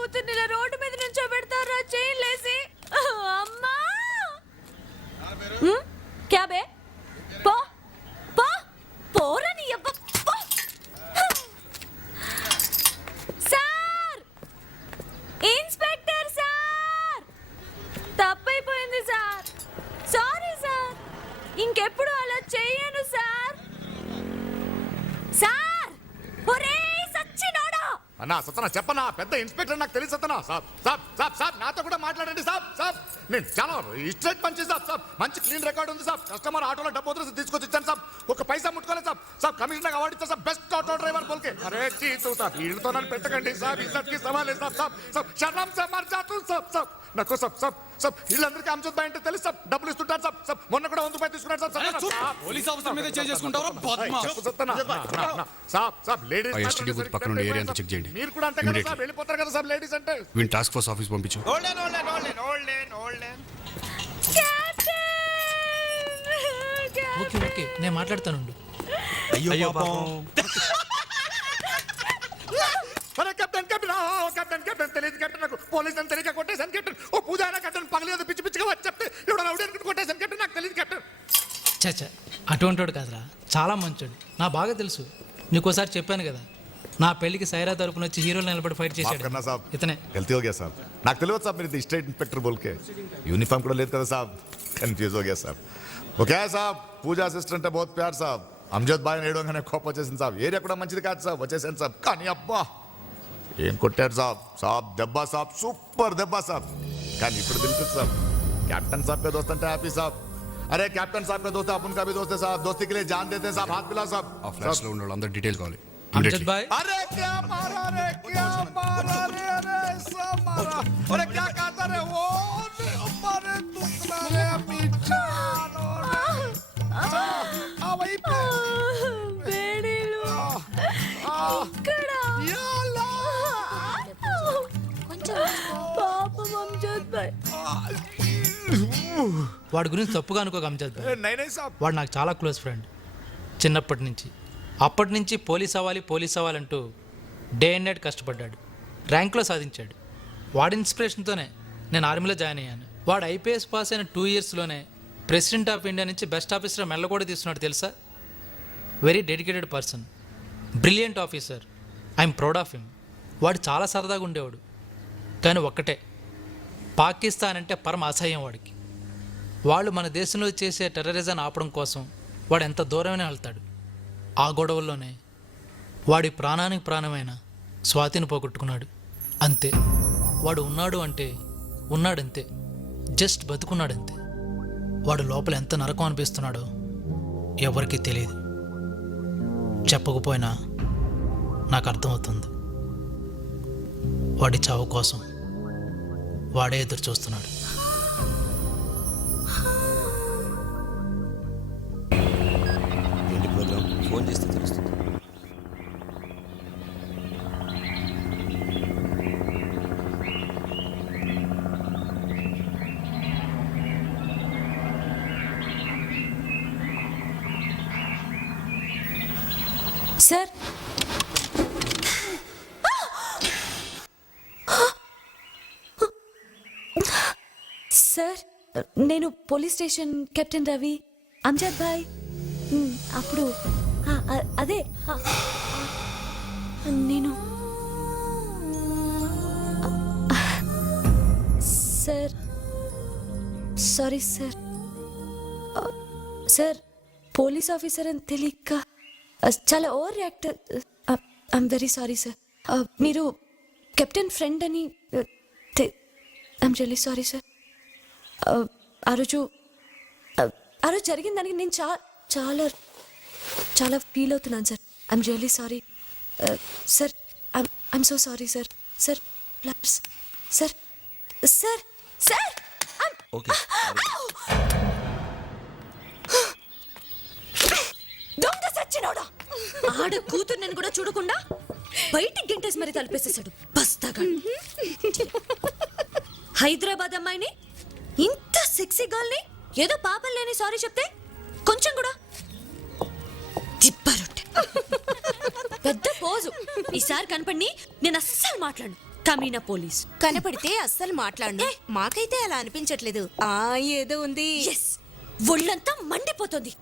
కూతుర్ని ఇలా రోడ్డు మీద నుంచో పెడతారా చైన్లేసి? అమ్మా క్యా బే పో పో పోరా నీ అబ్బ పో. సార్ ఇన్స్పెక్టర్ సార్, తప్పైపోయింది సార్, సారీ సార్, ఇంకెప్పుడు అలా చెయ్యను సార్. సార్ ఒరే సచ్చినోడా! అన్నా సతనా చెప్పనా, పెద్ద ఇన్స్పెక్టర్ నాకు తెలియదు సతనా. సాబ్ సాబ్ సాబ్ సాబ్ నాతో కూడా మాట్లాడండి సాబ్. సాబ్ నేను చాలా ఇస్ట్రేట్ మంచి సాబ్. సాబ్ మంచి క్లీన్ రికార్డ్ ఉంది సాబ్. కస్టమర్ ఆటోలో డబ్బు వదిలేసి తీసుకొచ్చి ఇచ్చాను సాబ్. ఒక పైసా ముట్టుకోలేదు సాబ్. సాబ్ కమిషనర్ అవార్డు ఇచ్చా సాబ్, బెస్ట్ ఆటో డ్రైవర్ బోల్కే. అరే చీతు సాబ్, వీళ్ళతో నన్ను పెట్టకండి సాబ్, ఇజ్జత్ కి సవాల్ సాబ్. సాబ్ సాబ్ శర్మం సాబ్ మర్ జాతూ సాబ్. సాబ్ నాకు సాబ్ సాబ్ సాబ్ వీళ్ళందరికీ అమ్జద్ భాయ్ అంటే తెలుసు సాబ్. డబ్బులు ఇస్తుంటారు సాబ్. సాబ్ మొన్న కూడా 100 రూపాయలు తీసుకున్నారు సాబ్. పోలీస్ ఆఫీసర్ మీద చేసుకుంటారా సాబ్ సాబ్ లేడీస్ ఆ ఎస్టీడీ బూత్ పక్కన ఉన్న ఏరియా అంతా చెక్ చేయండి. మీరు కూడా అంతే కదా సాబ్, వెళ్ళిపోతారు కదా సాబ్ లేడీస్ అంటే. వీళ్ళని టాస్క్ ఫోర్స్ ఆఫీస్ పంపించు. ఓకే ఓకే నేను మాట్లాడతానుండు. అయ్యో పాపం. అరే కెప్టెన్ కెప్టెన్ కెప్టెన్ కెప్టెన్ తెలియదు కెప్టెన్, నాకు పోలీస్ అని తెలియక కొట్టేశాను కెప్టెన్. ఓ పూజ అయినా కెప్టెన్ పగలేదు పిచ్చి పిచ్చిగా వచ్చి చెప్తే ఇప్పుడు రౌడీ అనుకుని కొట్టేశాను కెప్టెన్, నాకు తెలియదు కెప్టెన్. చచ్చా అటువంటివాడు కాదురా, చాలా మంచోడు, నా బాగా తెలుసు. నీకోసారి చెప్పాను కదా, నా పెళ్లికి సైరా తరపున వచ్చి హీరోలు నిలబడి ఫైట్ చేశాడు करना साहब, ఇతనే. गलती हो गया साहब. నాకు తెలియదు సాబ్, మీరు స్టేట్ ఇన్స్పెక్టర్ बोल के यूनिफॉर्म కూడా లేదు కదా సాబ్, కన్ఫ్యూజ్ हो गया साहब. ఓకే సాబ్, పూజా అసిస్టెంట్ बहुत प्यार साहब. అమ్జద్ భాయ్ నేడోగానే కోపం వచ్చేసింది సాబ్. ఏరియా కూడా మంచిది కాదు సాబ్, వచ్చేసాను సాబ్. కానీ అబ్బా ఏం కొట్టారు సాబ్. సాబ్ దెబ్బ సాబ్, సూపర్ దెబ్బ సాబ్. కానీ ఇప్పుడు తెలుస్తుంది సాబ్, कैप्टन साहब का दोस्त అంటే హ్యాపీ సాబ్. अरे कैप्टन साहब का दोस्त अपन का भी दोस्त है साहब, दोस्ती के लिए जान देते हैं साहब, हाथ मिला साहब. ఆ ఫ్లాష్ లో ఉన్న వాళ్ళందరూ డీటెయిల్ కావాలి. అమ్జద్ భాయ్ अरे क्या मारा रे, क्या मारा रे, अरे ऐसा मारा. अरे क्या कहता रे वो मारे दूसरा रे पिछानो रे. आ वही पे వేడిలు ఇక్కడ या अल्लाह. పాపం అమ్జద్ భాయ్. వాడి గురించి తప్పుగా అనుకోక అమ్జద్ భాయ్, नहीं नहीं साहब. వాడు నాకు చాలా క్లోజ్ ఫ్రెండ్ చిన్నప్పటి నుంచి. అప్పటి నుంచి పోలీస్ అవ్వాలంటూ డే అండ్ నైట్ కష్టపడ్డాడు, ర్యాంక్లో సాధించాడు. వాడి ఇన్స్పిరేషన్తోనే నేను ఆర్మీలో జాయిన్ అయ్యాను. వాడు ఐపీఎస్ పాస్ అయిన 2 ఇయర్స్లోనే ప్రెసిడెంట్ ఆఫ్ ఇండియా నుంచి బెస్ట్ ఆఫీసర్ మెల్ల కూడా తీసుకున్నాడు తెలుసా. Very dedicated person, brilliant officer, I'm proud of him. వాడు చాలా సరదాగా ఉండేవాడు. కానీ ఒక్కటే, పాకిస్తాన్ అంటే పరమ అసహ్యం వాడికి. వాళ్ళు మన దేశంలో చేసే టెర్రరిజాన్ని ఆపడం కోసం వాడు ఎంత దూరమైనా వెళ్తాడు. ఆ గొడవల్లోనే వాడి ప్రాణానికి ప్రాణమైన స్వాతిని పోగొట్టుకున్నాడు. అంతే, వాడు ఉన్నాడు అంటే ఉన్నాడంతే, జస్ట్ బతుకున్నాడంతే. వాడు లోపల ఎంత నరకం అనిపిస్తున్నాడో ఎవరికీ తెలియదు. చెప్పకపోయినా నాకు అర్థమవుతుంది. వాడి చావు కోసం వాడే ఎదురు చూస్తున్నాడు. ఏంటి ప్రోగ్రామ్? ఫోన్ చేస్తే తెలుస్తుంది. సార్ సార్, నేను police station captain Ravi. Amjad bhai అప్పుడు అదే నేను sir, sorry sir. Sir police officer అని తెలియక చాలా over reactor. I'm very sorry sir. మీరు కెప్టెన్ ఫ్రెండ్ అని ఐఎమ్ రియల్లీ సారీ సార్. ఆ రోజు జరిగిన దానికి నేను చాలా చాలా ఫీల్ అవుతున్నాను sir. I'm really sorry sir. I'm so sorry sir. Sir please sir. Sir sir okay. దొంగ సచ్చినోడా! ఆడ కూతుర్ని కూడా చూడకుండా బయటికి గంటేసి మరి తలిపేసేసాడు బస్తాగా. హైదరాబాద్ అమ్మాయిని, ఇంత సెక్సీ గర్ల్ని ఏదో పాపం లేని సారీ చెప్తే కొంచెం కూడా తిప్పారొట్టె. పెద్ద పోజు. ఈసారి కనపడి నేను అస్సలు మాట్లాడు. కమీనా పోలీస్ కనపడితే అస్సలు మాట్లాడను మాకైతే అలా అనిపించట్లేదు ఏదో ఉంది ఎస్ ఒళ్ళంతా మండిపోతుంది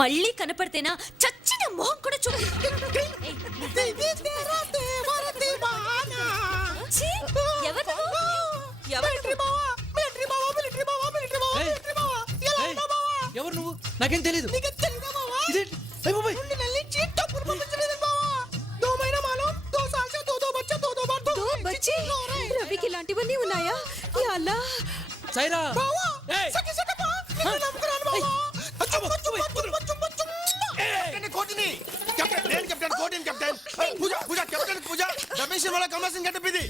మళ్ళీ కనపడితేనా చచ్చిన మొహం కూడా చూడు ఛీ, ఎవరు నువ్వు? ఎవరు నువ్వు? ఎవరు నువ్వు నాకేం తెలీదు ఇదేంటి? అయ్ బాబోయ్. దో బచ్చి రవికి ఇలాంటివన్నీ ఉన్నాయా యా అల్లా సైరా ఏయ్. కోటిని కెప్టెన్ నేను కెప్టెన్ కోటిని కెప్టెన్ పూజ పూజ కెప్టెన్ పూజ రమేష్ వాళ్ళ కమర్సింగ్ గట్ట ఇది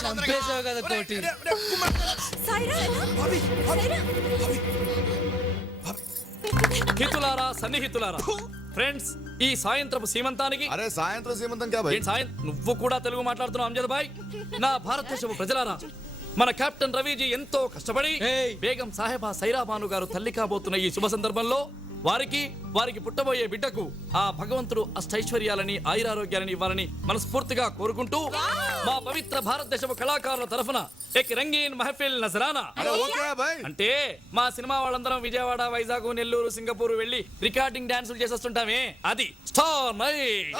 చంపేశావు కదా కోటి హితులారా సన్నిహితులారా ఫ్రెండ్స్ ఈ సాయంత్రపు సీమంతానికి అరే సాయంత్రం సీమంతం కాబోయ్ ఏంటి సాయం నువ్వు కూడా తెలుగు మాట్లాడుతున్నావు అంజద్ భాయ్ నా భారతదేశపు ప్రజలారా మన కెప్టెన్ రవిజీ ఎంతో కష్టపడి ఏయ్. బేగం సాహెబా సైరాబాను గారు తల్లి కాబోతున్న ఈ శుభ సందర్భంలో వారికి పుట్టబోయే బిడ్డకు ఆ భగవంతుడు అష్టైశ్వర్యాలని ఆయురారోగ్యాలని ఇవ్వాలని మనస్ఫూర్తిగా కోరుకుంటూ మా పవిత్ర భారతదేశపు కళాకారుల తరఫున ఎక్ రంగీన్ మహఫిల్ నజరానా ఓకే బాయ్ అంటే మా సినిమా వాళ్ళందరం విజయవాడ వైజాగ్ నెల్లూరు సింగపూర్ వెళ్ళి రికార్డింగ్ డాన్సులు చేసేస్తుంటామే అది స్టార్ నైట్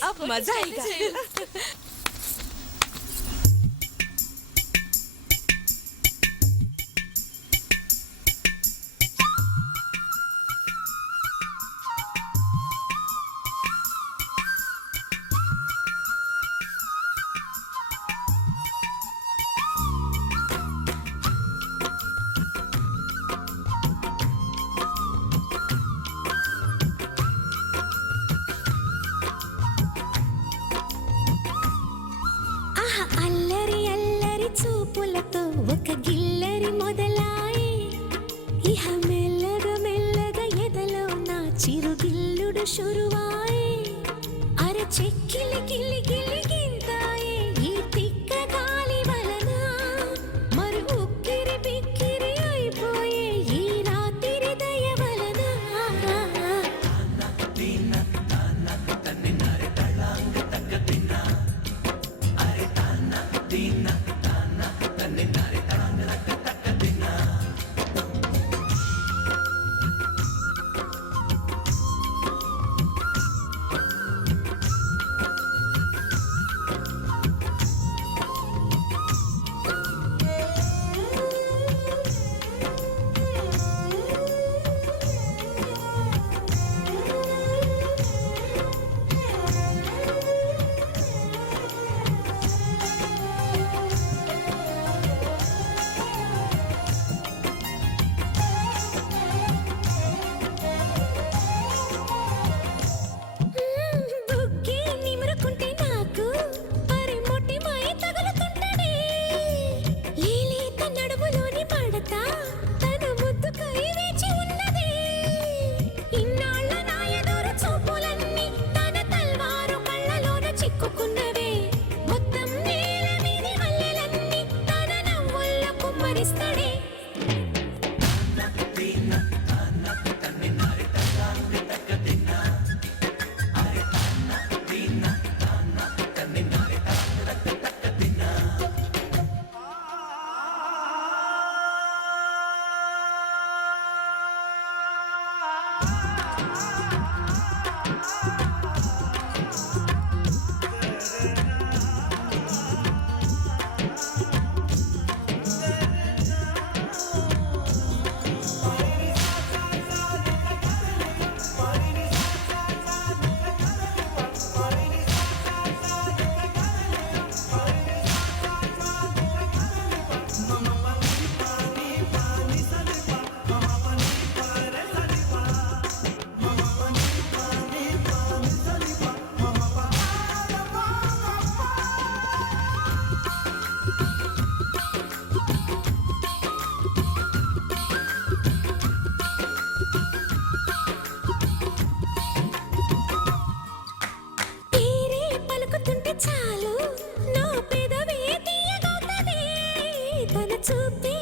अब मजा आएगा అల్లరి అల్లరి చూపులతో ఒక గిల్లరి మొదలాయి ఇహ మెల్లగా మెల్లగా ఎదలో నా చిరుగిల్లుడు షురువాయి అర చెక్కిలి గిల్లి గిల్లి గింతాయి ఈ తిక్క గాలి వలన మరి ఉక్కిరి బిక్కిరి అయిపోయే ఈ రాత్రి దయ వలన బుగ్గి నిమురుకుంటే నాకు మరి మొట్టి మై తగులుతుంటడే లీలీత నడుములోని పడతా తను ముద్దుకై వేచి ఉన్నదే ఇన్నాళ్ళ నా ఎదురు చూపులన్నీ తన తల్వారు కళ్ళలోన చిక్కుకున్నవే మొత్తం నేల మీది మల్లెలన్నీ తన నవ్వుల్లో కుమ్మరిస్తాడే తీరే పలుకుతుంటే చాలు నా పెదవే తీయగవుతదే తన చూపే